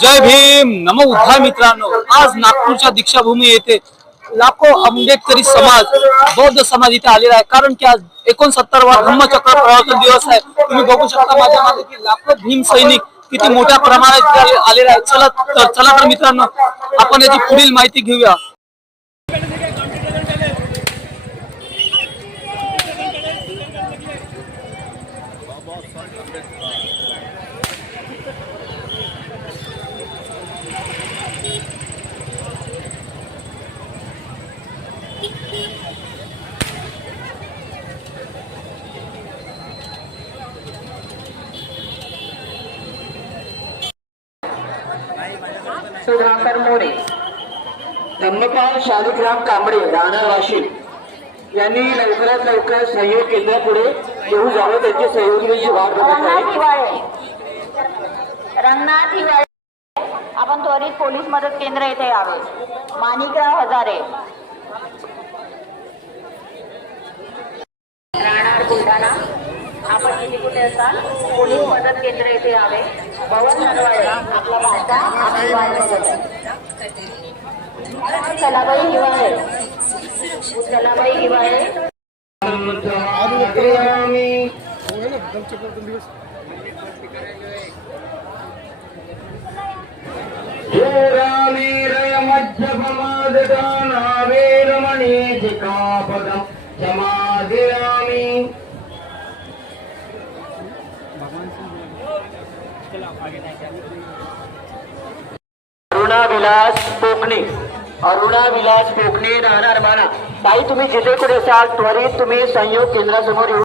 जय भीम नमो उद्धार मित्रांनो, आज नागपूरच्या दीक्षाभूमी येथे लाखो आंबेडकरी समाज बौद्ध समाज इथे आलेला आहे। कारण की आज 69वा धम्मचक्र प्रवर्तन दिवस आहे। तुम्ही बघू शकता माझ्या मागे की लाखो भीम सैनिक किती मोठ्या प्रमाणात आलेले आहेत। चला तर मित्रांनो, आपण याची पुढील माहिती घेऊया। सुधाकर मोरे, धम्मपाल शालिग्राम कांबळे, राहणार वाशिम यांनी लवकरात लवकर सहयोग केंद्रापुढे येऊ जावं, त्यांची सहयोगीची वाट बघत आहे। रंगनाथ हिवाळे, आपण त्वरित पोलीस मदत केंद्र येथे यावे। माणिकराव हजारे, राहणार बुलढाणा, आपण इथे कुठे असाल पोलीस मदत केंद्र येथे यावे। भवन हरवाळे, आपला भाषा आपली चलाबाई हिवाळे, चलाबाई हिवाळे, अरुणा विलास पोकणे, अरुणा विलास पोकणे, राहणार माना। ताई, तुम्ही जिथे कुठे असाल त्वरित तुम्ही सहयोग केंद्रासमोर येऊ